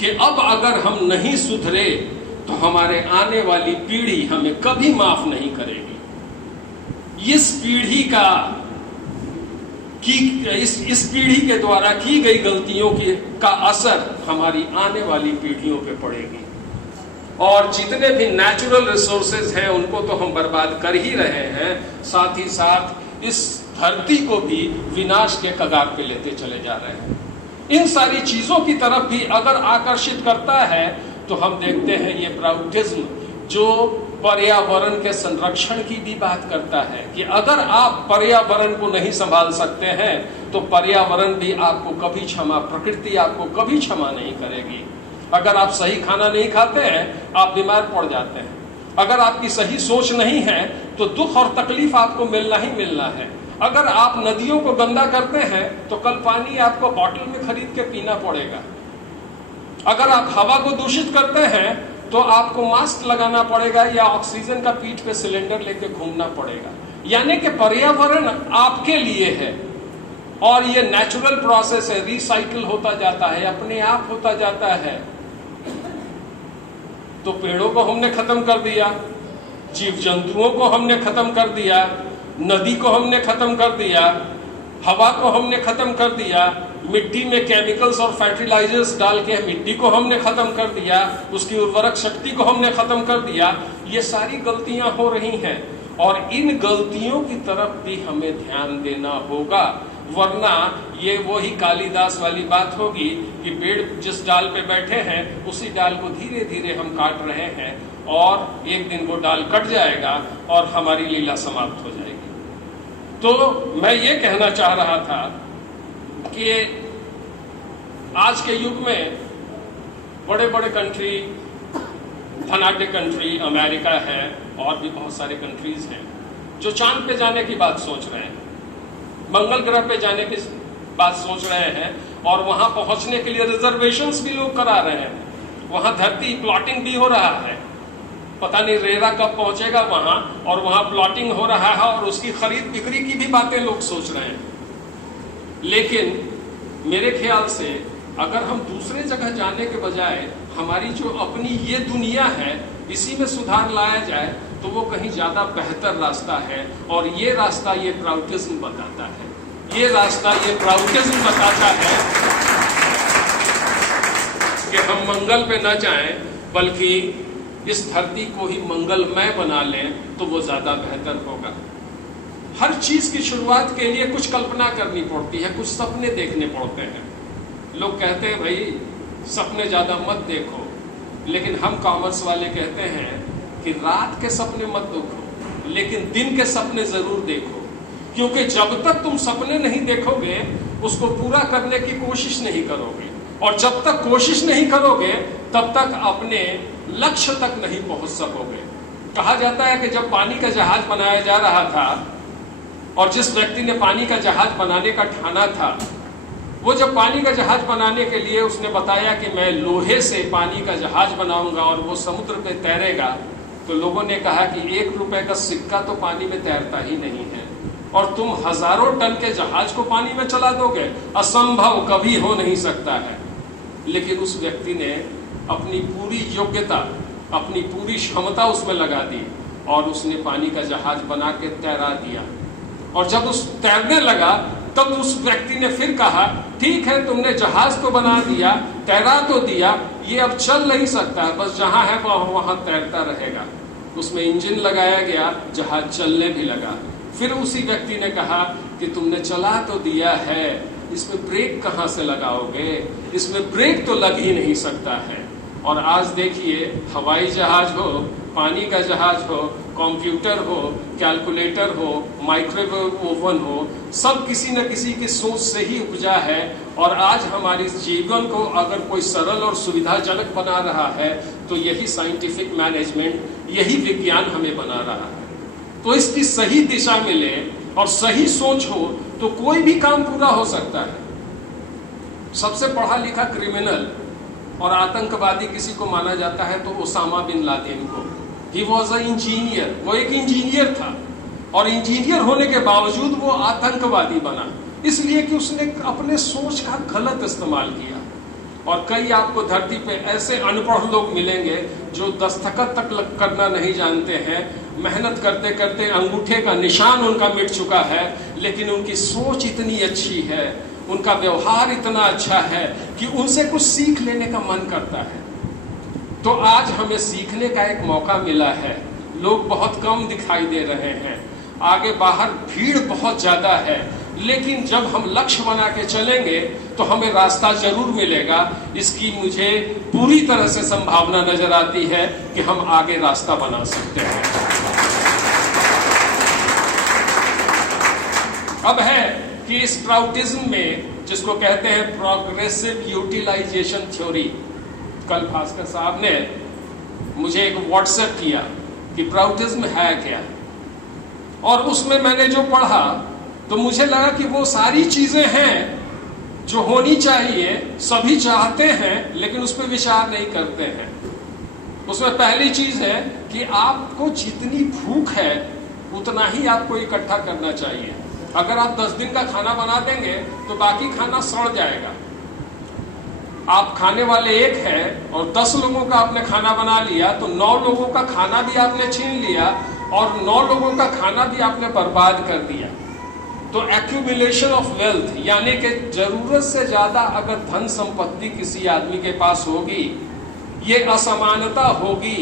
कि अब अगर हम नहीं सुधरे तो हमारे आने वाली पीढ़ी हमें कभी माफ नहीं करेगी। इस पीढ़ी इस पीढ़ी के द्वारा की गई गलतियों का असर हमारी आने वाली पीढ़ियों पे पड़ेगी। और जितने भी नेचुरल रिसोर्सेज हैं उनको तो हम बर्बाद कर ही रहे हैं, साथ ही साथ इस धरती को भी विनाश के कगार पे लेते चले जा रहे हैं। इन सारी चीजों की तरफ भी अगर आकर्षित करता है तो हम देखते हैं ये प्राउडिज्म जो पर्यावरण के संरक्षण की भी बात करता है कि अगर आप पर्यावरण को नहीं संभाल सकते हैं तो पर्यावरण भी आपको कभी प्रकृति आपको कभी क्षमा नहीं करेगी। अगर आप सही खाना नहीं खाते हैं आप बीमार पड़ जाते हैं। अगर आपकी सही सोच नहीं है तो दुख और तकलीफ आपको मिलना ही मिलना है। अगर आप नदियों को गंदा करते हैं तो कल पानी आपको बॉटल में खरीद के पीना पड़ेगा। अगर आप हवा को दूषित करते हैं तो आपको मास्क लगाना पड़ेगा या ऑक्सीजन का पीठ पे सिलेंडर लेके घूमना पड़ेगा। यानी कि पर्यावरण आपके लिए है और ये नेचुरल प्रोसेस है, रिसाइकिल होता जाता है, अपने आप होता जाता है। तो पेड़ों को हमने खत्म कर दिया, जीव जंतुओं को हमने खत्म कर दिया, नदी को हमने खत्म कर दिया, हवा को हमने खत्म कर दिया, मिट्टी में केमिकल्स और फर्टिलाइजर्स डाल के मिट्टी को हमने खत्म कर दिया, उसकी उर्वरक शक्ति को हमने खत्म कर दिया। ये सारी गलतियां हो रही हैं और इन गलतियों की तरफ भी हमें ध्यान देना होगा, वरना ये वही कालिदास वाली बात होगी कि पेड़ जिस डाल पे बैठे हैं उसी डाल को धीरे धीरे हम काट रहे हैं और एक दिन वो डाल कट जाएगा और हमारी लीला समाप्त हो जाएगी। तो मैं ये कहना चाह रहा था कि आज के युग में बड़े बड़े कंट्री, धनाढ्य कंट्री अमेरिका है और भी बहुत सारे कंट्रीज हैं जो चांद पे जाने की बात सोच रहे हैं, मंगल ग्रह पे जाने की बात सोच रहे हैं और वहां पहुंचने के लिए रिजर्वेशंस भी लोग करा रहे हैं। वहां धरती प्लॉटिंग भी हो रहा है, पता नहीं रेरा कब पहुंचेगा वहां, और वहां प्लॉटिंग हो रहा है और उसकी खरीद बिक्री की भी बातें लोग सोच रहे हैं। लेकिन मेरे ख्याल से अगर हम दूसरे जगह जाने के बजाय हमारी जो अपनी ये दुनिया है इसी में सुधार लाया जाए तो वो कहीं ज्यादा बेहतर रास्ता है। और ये रास्ता ये प्राउडिज्म बताता है, ये रास्ता ये प्राउडिज्म बताता है कि हम मंगल पे न जाएं बल्कि इस धरती को ही मंगलमय बना लें तो वो ज्यादा बेहतर होगा। हर चीज की शुरुआत के लिए कुछ कल्पना करनी पड़ती है, कुछ सपने देखने पड़ते हैं। लोग कहते हैं भाई सपने ज्यादा मत देखो, लेकिन हम कॉमर्स वाले कहते हैं कि रात के सपने मत देखो लेकिन दिन के सपने जरूर देखो, क्योंकि जब तक तुम सपने नहीं देखोगे उसको पूरा करने की कोशिश नहीं करोगे, और जब तक कोशिश नहीं करोगे तब तक अपने लक्ष्य तक नहीं पहुंच सकोगे। कहा जाता है कि जब पानी का जहाज बनाया जा रहा था और जिस व्यक्ति ने पानी का जहाज बनाने का ठाना था, वो जब पानी का जहाज बनाने के लिए उसने बताया कि मैं लोहे से पानी का जहाज बनाऊंगा और वो समुद्र पे तैरेगा, तो लोगों ने कहा कि 1 रुपए का सिक्का तो पानी में तैरता ही नहीं है और तुम हजारों टन के जहाज को पानी में चला दोगे, असंभव, कभी हो नहीं सकता है। लेकिन उस व्यक्ति ने अपनी पूरी योग्यता, अपनी पूरी क्षमता उसमें लगा दी और उसने पानी का जहाज बना के तैरा दिया। और जब उस तैरने लगा तब उस व्यक्ति ने फिर कहा ठीक है तुमने जहाज तो बना दिया, तैरा तो दिया, ये अब चल नहीं सकता, बस जहां है वहां तैरता रहेगा। उसमें इंजन लगाया गया, जहाज चलने भी लगा। फिर उसी व्यक्ति ने कहा कि तुमने चला तो दिया है, इसमें ब्रेक कहां से लगाओगे, इसमें ब्रेक तो लग ही नहीं सकता है। और आज देखिए हवाई जहाज हो, पानी का जहाज हो, कंप्यूटर हो, कैलकुलेटर हो, माइक्रोवेव ओवन हो, सब किसी न किसी की सोच से ही उपजा है। और आज हमारे जीवन को अगर कोई सरल और सुविधाजनक बना रहा है तो यही साइंटिफिक मैनेजमेंट, यही विज्ञान हमें बना रहा है। तो इसकी सही दिशा मिले और सही सोच हो तो कोई भी काम पूरा हो सकता है। सबसे पढ़ा लिखा क्रिमिनल और आतंकवादी किसी को माना जाता है तो ओसामा बिन लादेन को। ही वॉज अ इंजीनियर, वो एक इंजीनियर था और इंजीनियर होने के बावजूद वो आतंकवादी बना, इसलिए कि उसने अपने सोच का गलत इस्तेमाल किया। और कई आपको धरती पे ऐसे अनपढ़ लोग मिलेंगे जो दस्तखत तक करना नहीं जानते हैं, मेहनत करते करते अंगूठे का निशान उनका मिट चुका है, लेकिन उनकी सोच इतनी अच्छी है, उनका व्यवहार इतना अच्छा है कि उनसे कुछ सीख लेने का मन करता है। तो आज हमें सीखने का एक मौका मिला है। लोग बहुत कम दिखाई दे रहे हैं, आगे बाहर भीड़ बहुत ज्यादा है, लेकिन जब हम लक्ष्य बना के चलेंगे तो हमें रास्ता जरूर मिलेगा। इसकी मुझे पूरी तरह से संभावना नजर आती है कि हम आगे रास्ता बना सकते हैं। अब है कि इस प्राउटिज्म में, जिसको कहते हैं प्रोग्रेसिव यूटिलाइजेशन थ्योरी, कल भास्कर साहब ने मुझे एक व्हाट्सएप किया कि प्राउटिज्म है क्या, और उसमें मैंने जो पढ़ा तो मुझे लगा कि वो सारी चीजें हैं जो होनी चाहिए, सभी चाहते हैं, लेकिन उस पर विचार नहीं करते हैं। उसमें पहली चीज है कि आपको जितनी भूख है उतना ही आपको इकट्ठा करना चाहिए। अगर आप 10 दिन का खाना बना देंगे तो बाकी खाना सड़ जाएगा। आप खाने वाले एक हैं और 10 लोगों का आपने खाना बना लिया तो 9 लोगों का खाना भी आपने छीन लिया और 9 लोगों का खाना भी आपने बर्बाद कर दिया। तो एक्यूमुलेशन ऑफ वेल्थ, यानी कि जरूरत से ज्यादा अगर धन संपत्ति किसी आदमी के पास होगी, ये असमानता होगी,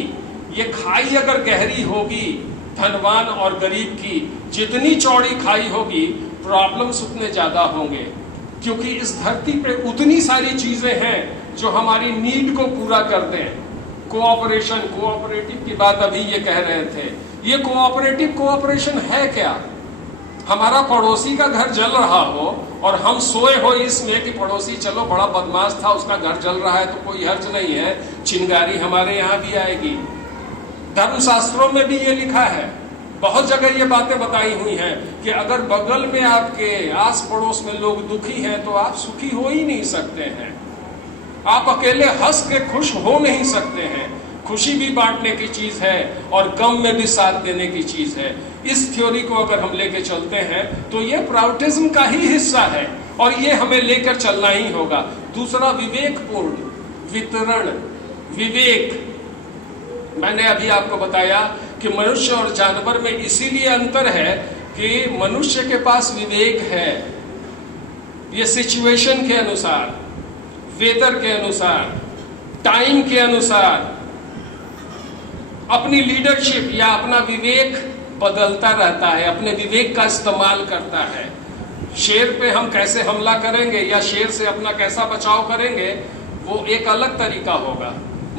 ये खाई अगर गहरी होगी, धनवान और गरीब की जितनी चौड़ी खाई होगी, प्रॉब्लम्स उतने ज्यादा होंगे। क्योंकि इस धरती पे उतनी सारी चीजें हैं जो हमारी नीड को पूरा करते हैं। कोऑपरेशन, कोऑपरेटिव की बात अभी ये कह रहे थे। ये कोऑपरेशन है क्या? हमारा पड़ोसी का घर जल रहा हो और हम सोए हो इसमें कि पड़ोसी चलो बड़ा बदमाश था, उसका घर जल रहा है तो कोई हर्ज नहीं है, चिंगारी हमारे यहाँ भी आएगी। धर्मशास्त्रों में भी ये लिखा है, बहुत जगह ये बातें बताई हुई हैं कि अगर बगल में आपके आस पड़ोस में लोग दुखी हैं तो आप सुखी हो ही नहीं सकते हैं। आप अकेले हंस के खुश हो नहीं सकते हैं। खुशी भी बांटने की चीज है और गम में भी साथ देने की चीज है। इस थ्योरी को अगर हम लेके चलते हैं तो ये प्राउटिज्म का ही हिस्सा है और ये हमें लेकर चलना ही होगा। दूसरा, विवेकपूर्ण वितरण। विवेक, मैंने अभी आपको बताया कि मनुष्य और जानवर में इसीलिए अंतर है कि मनुष्य के पास विवेक है। ये सिचुएशन के अनुसार, वेदर के अनुसार, टाइम के अनुसार अपनी लीडरशिप या अपना विवेक बदलता रहता है, अपने विवेक का इस्तेमाल करता है। शेर पे हम कैसे हमला करेंगे या शेर से अपना कैसा बचाव करेंगे, वो एक अलग तरीका होगा।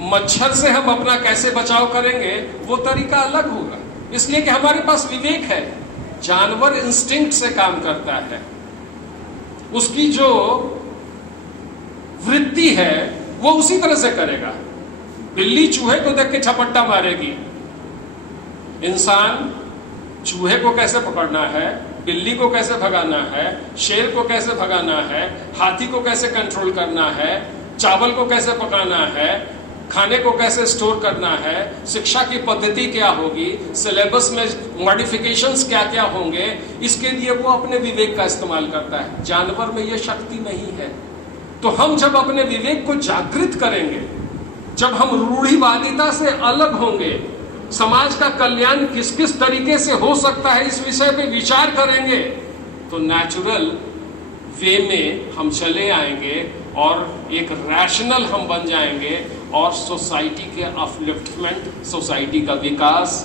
मच्छर से हम अपना कैसे बचाव करेंगे, वो तरीका अलग होगा, इसलिए कि हमारे पास विवेक है। जानवर इंस्टिंक्ट से काम करता है, उसकी जो वृत्ति है वो उसी तरह से करेगा। बिल्ली चूहे को देख के झपट्टा मारेगी, इंसान चूहे को कैसे पकड़ना है, बिल्ली को कैसे भगाना है, शेर को कैसे भगाना है, हाथी को कैसे कंट्रोल करना है, चावल को कैसे पकाना है, खाने को कैसे स्टोर करना है, शिक्षा की पद्धति क्या होगी, सिलेबस में मॉडिफिकेशंस क्या क्या होंगे, इसके लिए वो अपने विवेक का इस्तेमाल करता है। जानवर में ये शक्ति नहीं है। तो हम जब अपने विवेक को जागृत करेंगे, जब हम रूढ़िवादिता से अलग होंगे, समाज का कल्याण किस किस तरीके से हो सकता है इस विषय पे विचार करेंगे, तो नेचुरल वे में हम चले आएंगे और एक रैशनल हम बन जाएंगे और सोसाइटी के अपलिफ्टमेंट, सोसाइटी का विकास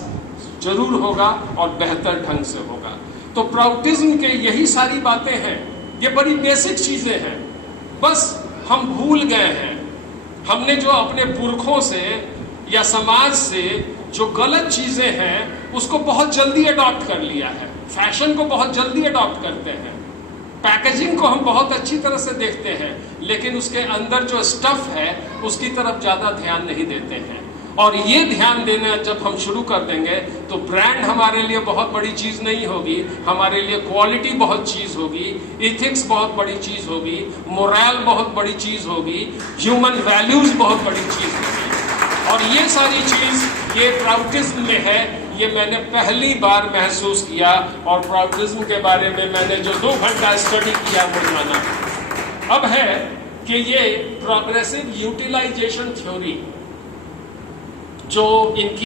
जरूर होगा और बेहतर ढंग से होगा। तो प्राउटिज्म के यही सारी बातें हैं, ये बड़ी बेसिक चीजें हैं, बस हम भूल गए हैं। हमने जो अपने पुरखों से या समाज से जो गलत चीजें हैं उसको बहुत जल्दी अडॉप्ट कर लिया है। फैशन को बहुत जल्दी अडॉप्ट करते हैं, पैकेजिंग को हम बहुत अच्छी तरह से देखते हैं, लेकिन उसके अंदर जो स्टफ है उसकी तरफ ज्यादा ध्यान नहीं देते हैं। और ये ध्यान देना जब हम शुरू कर देंगे तो ब्रांड हमारे लिए बहुत बड़ी चीज नहीं होगी, हमारे लिए क्वालिटी बहुत चीज होगी, इथिक्स बहुत बड़ी चीज होगी, मोरल बहुत बड़ी चीज होगी, ह्यूमन वैल्यूज बहुत बड़ी चीज होगी। और ये सारी चीज ये प्राउटिज्म में है, ये मैंने पहली बार महसूस किया और प्राउटिज्म के बारे में मैंने जो 2 घंटा स्टडी किया वो जाना। अब है कि ये प्रोग्रेसिव यूटिलाइजेशन थ्योरी जो इनकी